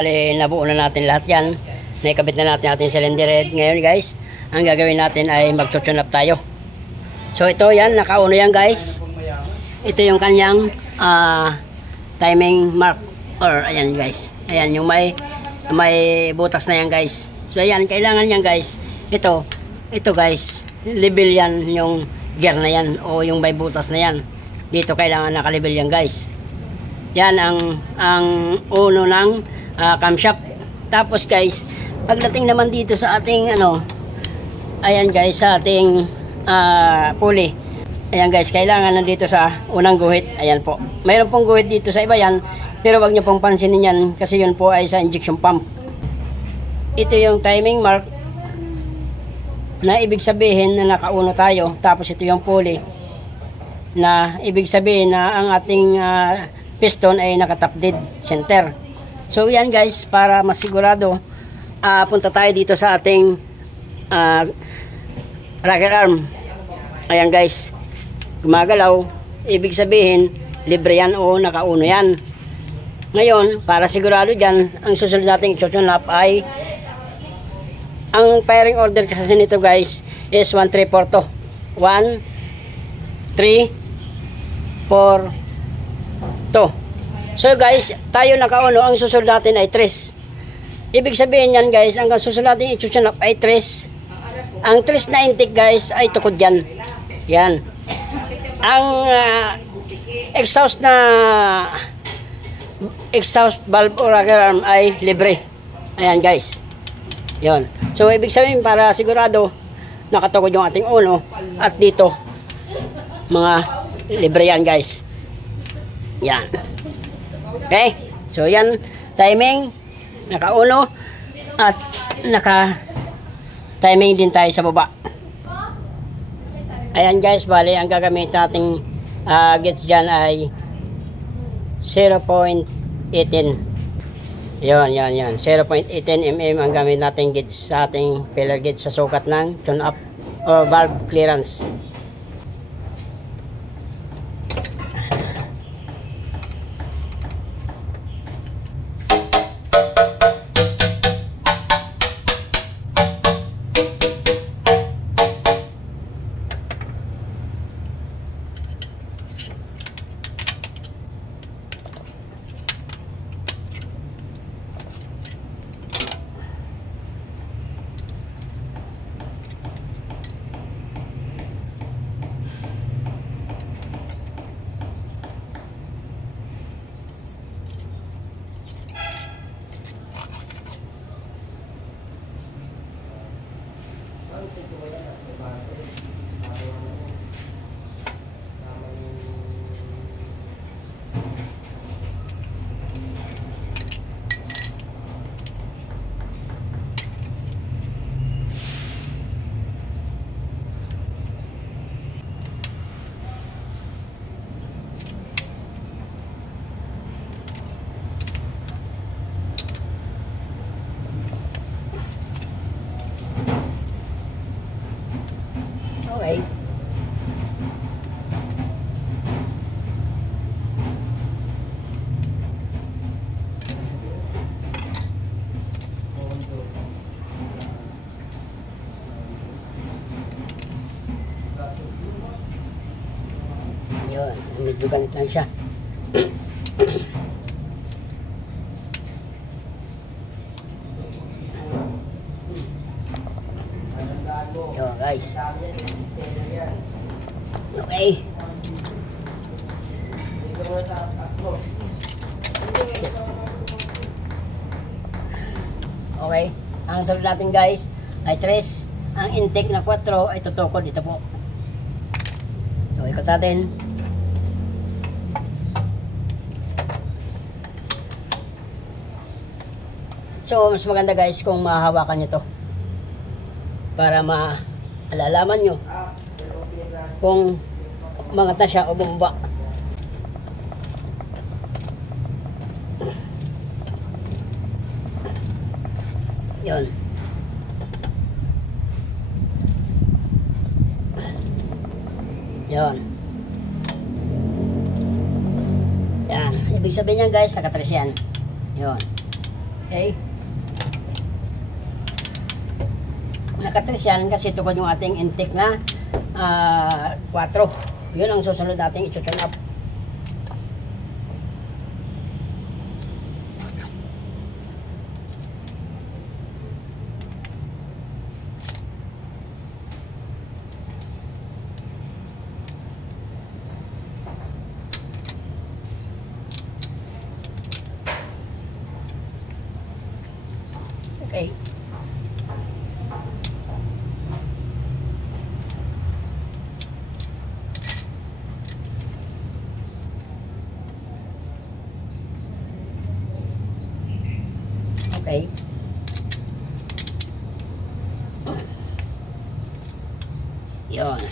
Bali, nabuo na natin lahat yan. Naikabit na natin ating cylinder head. Ngayon guys, ang gagawin natin ay mag-tune up tayo. So ito yan, nakauno yan guys. Ito yung kanyang timing mark. Or ayan guys. Ayan yung may butas na yan guys. So ayan, kailangan yan guys. Ito guys, level yan yung gear na yan o yung may butas na yan. Dito kailangan nakalibel yan guys. Yan ang uno ng camshaft. Tapos guys, pagdating naman dito sa ating ayan guys, sa ating pulley. Ayan guys, kailangan nandito sa unang guhit. Ayan po. Mayroon pong guhit dito sa iba yan, pero wag niyo pong pansinin yan kasi yun po ay sa injection pump. Ito yung timing mark na ibig sabihin na nakauno tayo. Tapos ito yung pulley na ibig sabihin na ang ating piston ay nakatap dead center. So yan guys, para masigurado, punta tayo dito sa ating rocker arm. Ayan guys, gumagalaw, ibig sabihin libre yan o nakauno yan. Ngayon, para sigurado dyan, ang susunod nating i-tune up ay ang firing order kasi nito guys is 1, 3, 4 to 1, 3, 4, 2. So guys, tayo nakauno, ang susunod natin ay 3. Ibig sabihin yan guys, ang susunod natin i-tune up ay 3. Ang 3 na intake guys ay tukod yan. Yan. Ang exhaust valve o rocker arm ay libre. Ayan guys. Yon. So ibig sabihin, para sigurado nakatukod yung ating uno at dito mga libre yan guys. Yan. Okay, so yan, timing, nakauno, at naka-timing din tayo sa baba. Ayan guys, bali, ang gagamit nating gauge dyan ay 0.18. Yan, 0.18 mm ang gamit nating gauge sa ating filler gauge sa sukat ng tune up or valve clearance. Okay. Yun, medyo ganit lang siya. Yun guys. Okay. Okay. Ang sunod natin guys ay 3. Ang intake na 4 ay tutukod dito po. So ikot natin. So mas maganda guys kung mahahawakan nyo to para maalalaman nyo kung umangat na siya o bumaba. Yun. Yun. Yan. Ibig sabihin yan guys, nakatres yan. Yun. Okay. Nakatres yan kasi tukod yung ating intake na 4. Yun ang susunod nating i-tune up. Okay. Okay. Yun.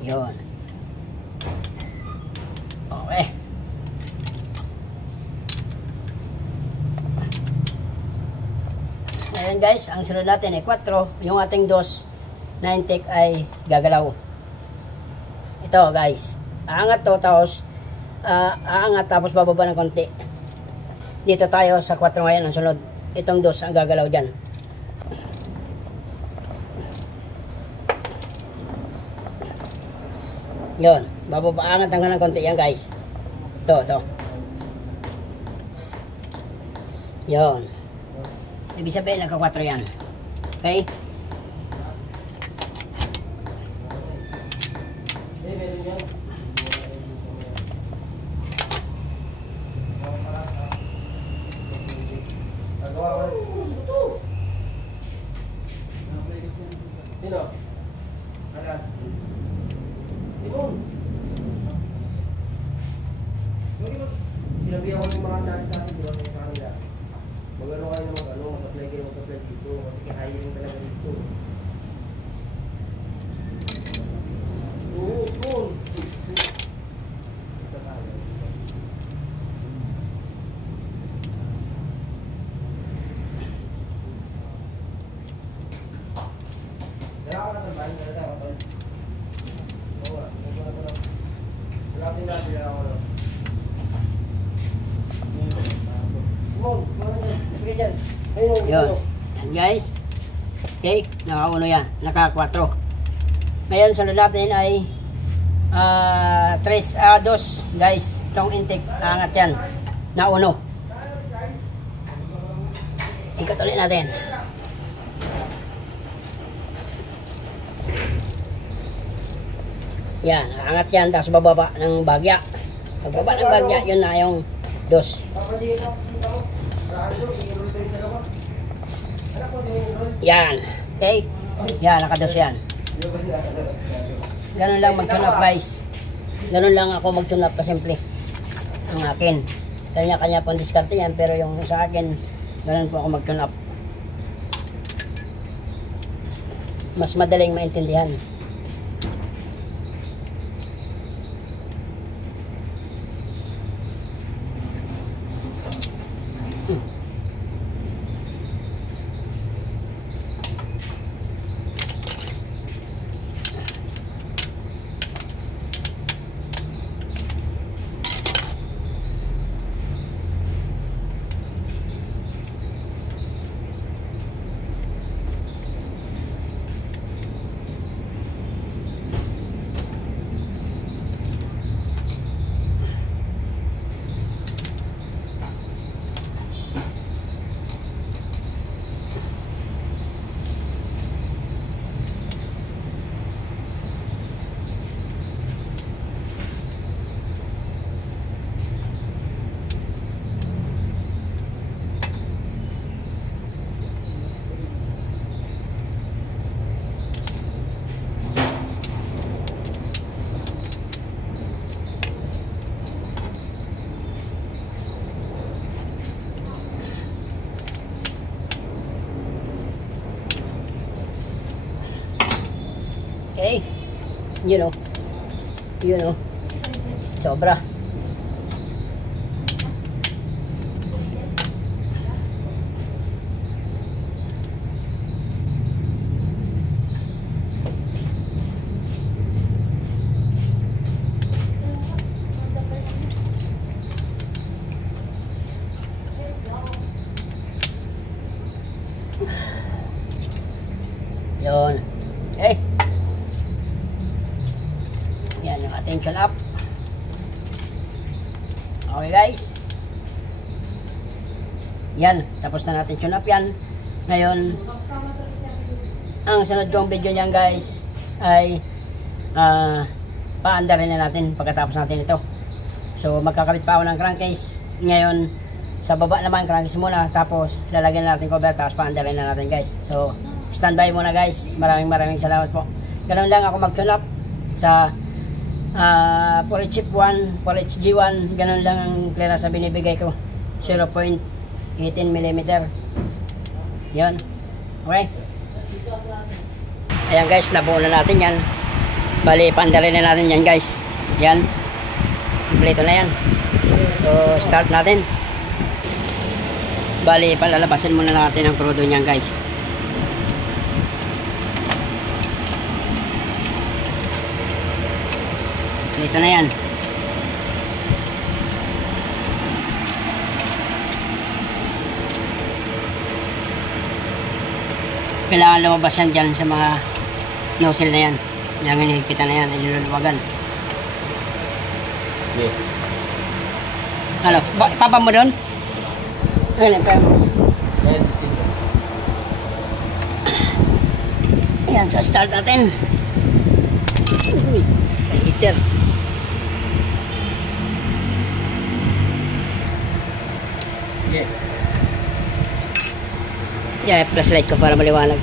Yun. Okay. Ngayon guys, ang sunod natin ay 4. Yung ating dos na intake ay gagalaw. Ito guys. Aangat to, tapos aangat tapos bababa ng konti. Dito tayo sa 4 ngayon ang sunod. Itong dos ang gagalaw dyan. Yun. Bababa, aangat lang ng konti yan guys. Ito. Yun. Ibig sabihin, nagka-4 yan. Okay? Sino? Alas. Simon. Sinabi ako ng mga dati sa akin, diba sa kanila. Mag-ano kayo na mag-apply kayo mag-apply dito kasi kahiring talaga dito. Oo, cool. Dala ko na tambahin, dala tayo ako. Oo nga, malapit na sila ako. Yun. Yan guys. Okay, naka-1 yan. Naka-4. Ngayon, sunod natin ay 2 guys. Itong intake, angat yan. Na 1. Ikot ulit natin. Yan, angat yan. Tapos bababa ng bagya. Pagbaba ng bagya, yun na yung 2. Yan. Okay? Yan, nakados yan. Ganun lang mag-tune up guys. Ganun lang ako mag-tune up kasimple. Ang akin. Kanya-kanya pang diskarte yan. Pero yung sa akin, ganun po ako mag-tune up. Mas madaling maintindihan. Okay? You know. Sobra. Yun. Okay. Yan yung ating tune up. Okay guys. Yan. Tapos na natin tune up yan. Ngayon, ang sunod kong video niyan guys ay paandarin na natin pagkatapos natin ito. So magkakabit pa ako ng crankcase. Ngayon, sa baba naman crankcase muna. Tapos lalagyan natin cover. Tapos paandarin na natin guys. So standby muna guys. Maraming salamat po. Ganun lang ako mag-tune up sa 4H 1, 4H G1. Ganun lang ang clearance na binibigay ko. 0.18mm. Yan. Okay. Ayan guys, nabuo na natin yan. Bali, paandarin na natin yan guys. Yan. Kompleto na yan. So, start natin. Bali, palalabasin muna natin ang crudo niyan guys. Kompleto na yan. Kailangan lumabas yan dyan sa mga nozzle na yan. Yung hinihigpitan na yan, ay niluluwagan. Okay. Ano? Papa mo doon? Ayun, papa mo. Ayan, so start natin. Uy, heater. Okay. Yeah, flashlight ko para maliwanag.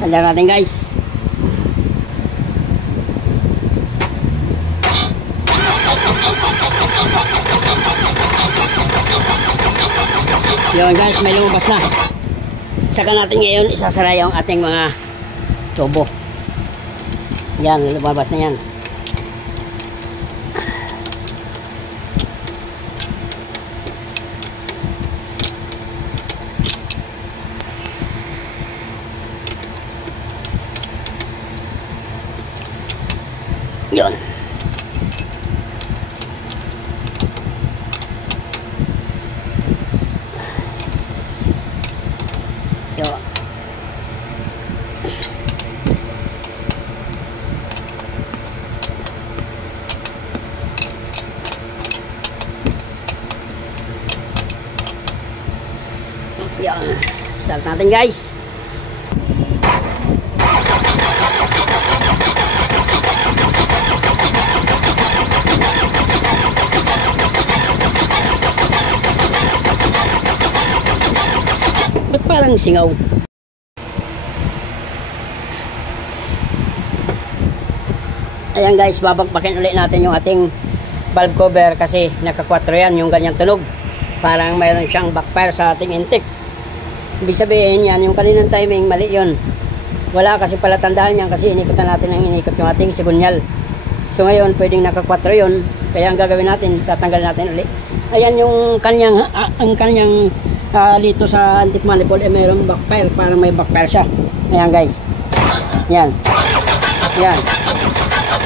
Tanda natin guys. Yun guys, may lumabas na. Saka natin ngayon isasara yung ating mga tubo. Yan, lumabas na yan. Yun. Yun. Yun. Start natin guys. Ba't parang singaw? Ayan guys, babagbakin ulit natin yung ating valve cover kasi naka-4 yan yung ganyang tunog. Parang mayroon siyang backfire sa ating intake. Ibig sabihin yan, yung kaninang timing, mali yun. Wala kasi pala tandaan yan kasi inikutan natin ang inikot yung ating sigunyal. So ngayon, pwedeng naka-4 yun. Kaya ang gagawin natin, tatanggal natin ulit. Ayan yung kanyang, dito sa antique manifold mayroong backfire, parang may backfire siya. Ayan guys, yan yan,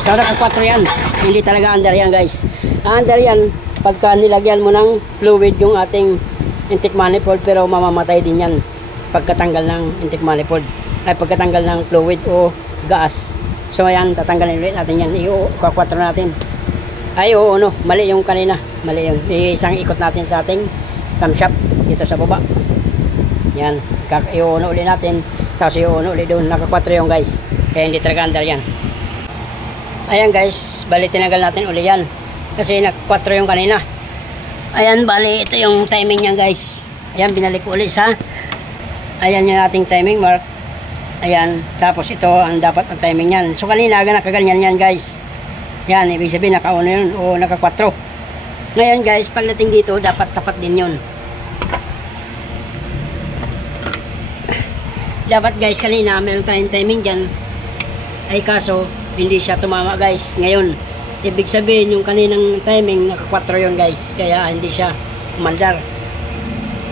so naka-4 yan, hindi talaga under yan guys. Under yan pagka nilagyan mo ng fluid yung ating antique manifold, pero mamamatay din yan pagkatanggal ng antique manifold, ay pagkatanggal ng fluid o gas. So ayan, tatanggalin ulit natin yan, i-4 natin. Ay oo, no, mali yung kanina, mali yung isang ikot natin sa ating camshaft dito sa baba. Yan, i-uno ulit natin, tapos i-uno ulit doon. Naka-4 yung guys, kaya hindi talaga under yan. Ayan guys, bali tinanggal natin ulit yan kasi naka-4 yung kanina. Ayan, bali ito yung timing niyan guys. Ayan, binalik ko ulit sa, ayan yung ating timing mark. Ayan, tapos ito ang dapat ang timing yan. So kanina nakaganyan yan guys. Yan, ibig sabihin naka-1 yun o naka-4. Ngayon guys, pagdating dito dapat tapat din yun. Dapat guys, kanina meron tayong timing dyan, ay kaso hindi siya tumama guys. Ngayon, ibig sabihin yung kaninang timing naka-4 yun guys, kaya hindi siya umandar.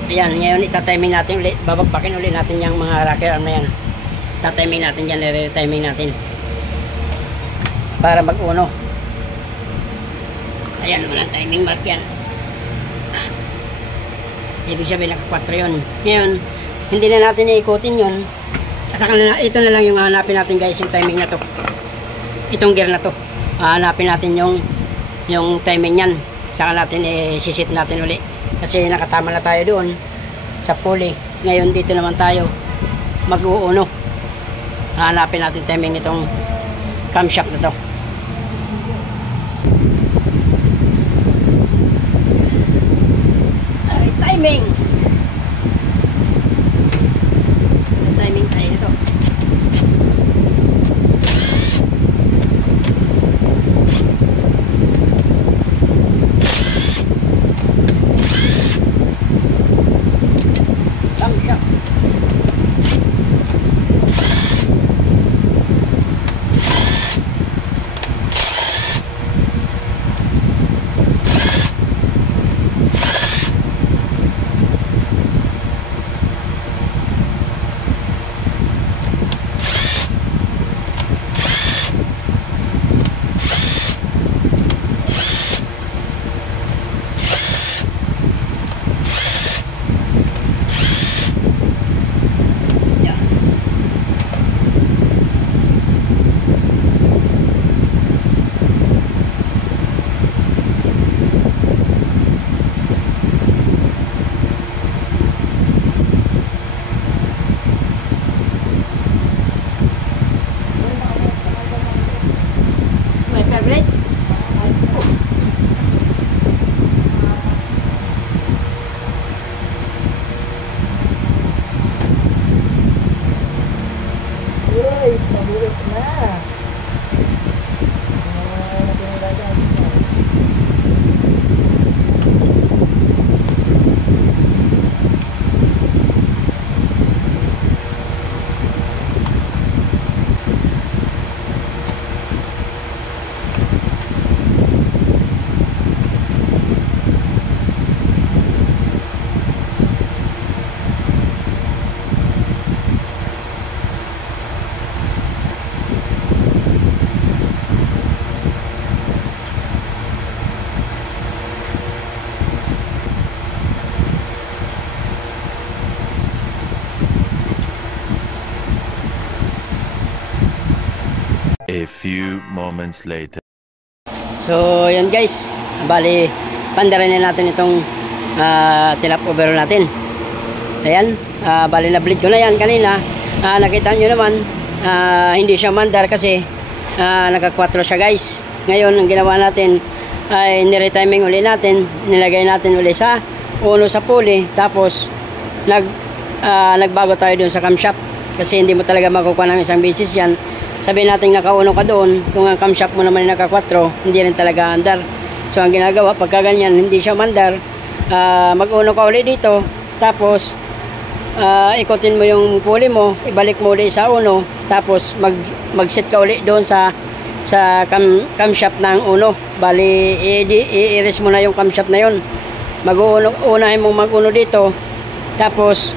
Ayan, ngayon itatiming natin ulit, babagbakin ulit natin yung mga rocker arm na yan. Tatiming natin dyan, re-timing natin para mag-uno. Ayan, walang timing mark yan. Ibig sabihin naka 4 yun. Ngayon, hindi na natin iikutin yun. Ito na lang yung hanapin natin guys, yung timing na to. Itong gear na to. Hanapin natin yung timing yan. Saka natin sisit natin uli. Kasi nakatama na tayo doon sa pulley. Ngayon dito naman tayo mag-uuno. Hanapin natin timing nitong camshaft na to. Timing tayo nito. Camshaft. A few moments later. So, yan guys. Bali, pandarin na natin itong tinap over natin. Ayan. Bali, na-bleed ko na yan kanina. Nakita nyo naman, hindi siya mandar kasi naka 4 siya guys. Ngayon, ang ginawa natin ay niretiming uli natin. Nilagay natin uli sa uno sa pulley. Tapos, nagbago tayo dun sa camshaft. Kasi hindi mo talaga makukuha ng isang bisis yan. Sabihin natin nakauno ka doon, kung ang camshaft mo naman ay naka 4, hindi rin talaga andar. So ang ginagawa, pagka ganyan, hindi siya mandar, mag-uno ka ulit dito, tapos ikutin mo yung pulley mo, ibalik mo ulit sa uno, tapos mag-set ka ulit doon sa camshaft ng uno. Bali, i-erase mo na yung camshaft na yun. Unahin mong mag-uno dito, tapos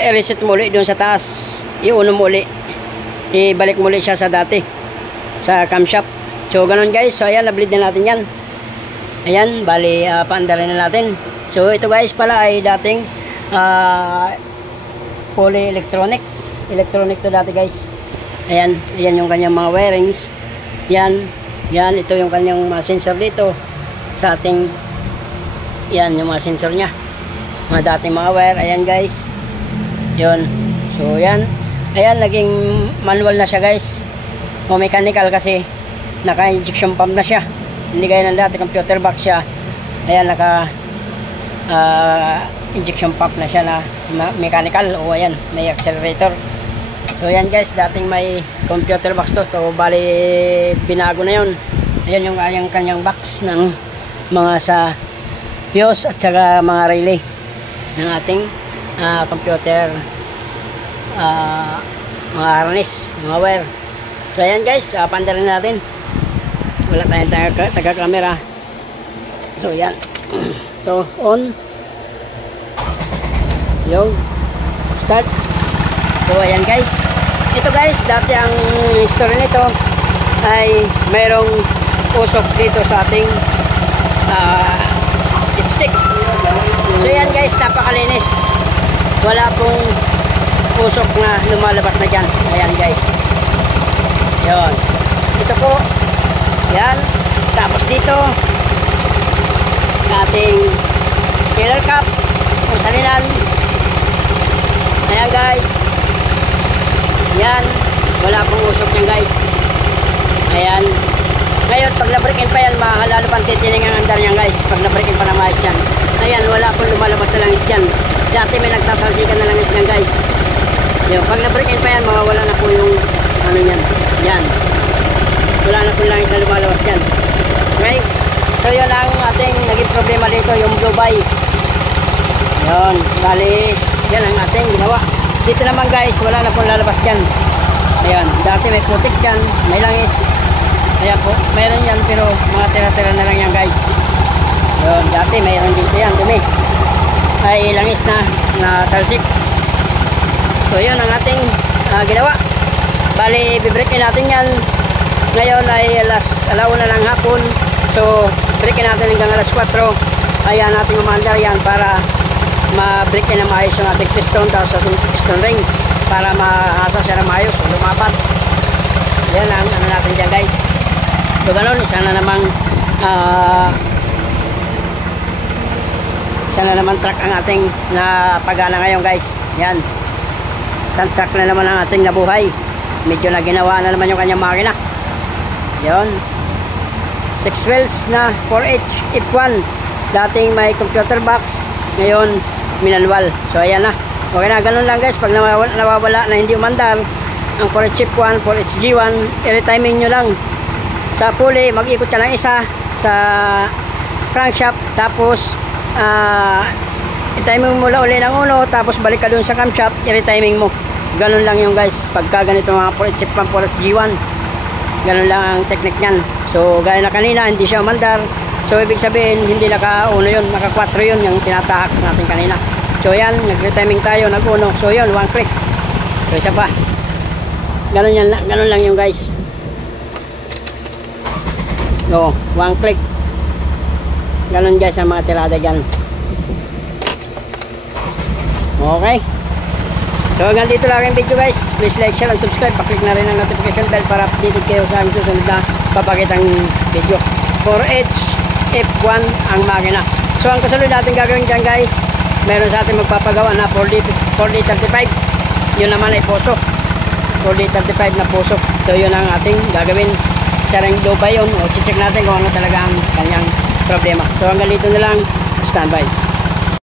i-reset mo ulit doon sa taas, i-uno mo ulit. Ibalik muli siya sa dati sa camshaft. So ganun guys. So ayan, na-bleed na natin yan. Ayan, bali paandarin na natin. So ito guys pala ay dating fully electronic to dati guys. Ayan, ayan yung kanyang mga wirings. Yan, ito yung kanyang mga sensor dito sa ating, yan yung mga sensor nya, mga dating mga wire. Ayan guys, yun. So yan. Ayan, naging manual na siya guys, o mechanical kasi naka-injection pump na siya, hindi gaya ng dati computer box siya. Ayan, naka injection pump na siya na mechanical. O ayan, may accelerator. So ayan guys, dating may computer box to, bali binago na yun. Ayan yung kanyang box ng mga sa fuse at saka mga relay ng ating computer, mga harness, mga wire. So ayan guys, pandarin natin. Wala tayong taga-camera. So yan. So on. Yo. Start. So ayan guys. Ito guys, dati ang history nito ay mayroong usok dito sa ating dipstick. So yan guys, napakalinis. Wala pong usok na lumalabas na dyan. Ayan guys. Yun. Ito po. Yan. Tapos dito, ating filler cap o salinan. Ayan guys. Yan. Wala pong usok yan guys. Ayan. Ngayon, pag na-break in pa yan, lalo pang titining ang andar yan guys. Pag na-break in pa na maayos yan. Ayan, wala pong lumalabas na langis dyan. Dati may nagtatalsikan na langis yan guys. Yung, pag na-break in pa yan, mawawala na po yung ano yan. Yan. Wala na po langis na lumalabas dyan. Okay? So yun ang ating naging problema dito, yung blue bay. Yun. Bali, yan ang ating ginawa. Dito naman guys, wala na pong lalabas dyan. Ayan. Dati may putik dyan, may langis. Ayan po, mayroon yan pero mga tira-tira na lang yan guys. Yun, dati mayroon dito yan, dumi. Ay langis na talsik. So yun ang ating ginawa. Bali, bibreakin natin yan. Ngayon ay alauna ng hapon. So, breakin natin hanggang alas 4. Ayan natin umandar yan para ma-breakin na maayos yung ating piston. Tapos ating piston ring para mahasa siya na maayos o lumapat. Yan ang ano natin dyan guys. So ganun, isa na namang truck ang ating napagana ngayon guys. Yan. Isang truck na naman ang ating nabuhay. Medyo na ginawa na naman yung kanyang makina. Yan. 6 wheels na 4H F1. Dating may computer box. Ngayon, manual. So ayan na. Okay na, ganun lang guys. Pag nawawala na hindi umandar, ang 4H F1, 4H G1, i-retiming nyo lang. Sa pulley, mag-ikot ka ng isa sa crankshaft, tapos i-timing mo uli ng uno, tapos balik ka dun sa camshaft, i-retiming mo. Ganun lang yung guys, pagka ganito mga 4H F1, 4H G1, ganun lang ang technique nyan. So gaya na kanina, hindi siya umandar. So ibig sabihin, hindi naka-uno yun, naka-4 yun yung tinatahak natin kanina. So yan, nag-retiming tayo, nag-uno. So yun, 1 click. So isa pa. Ganun lang yung guys. So, 1 click. Ganun guys ang mga tirada dyan. Okay. So hanggang dito lang yung video guys. Please like, share, and subscribe. Paklik na rin ang notification bell para updated kayo sa aming susunod na papakitang video. 4H F1 ang makina. So ang kasunod natin gagawin dyan guys, meron sa ating magpapagawa na 4D35. Yun naman ay puso. 4D35 na puso. So yun ang ating gagawin. Sarang low ba yun? O check natin kung ano talaga ang kanyang problema. So hanggang dito na lang. Standby.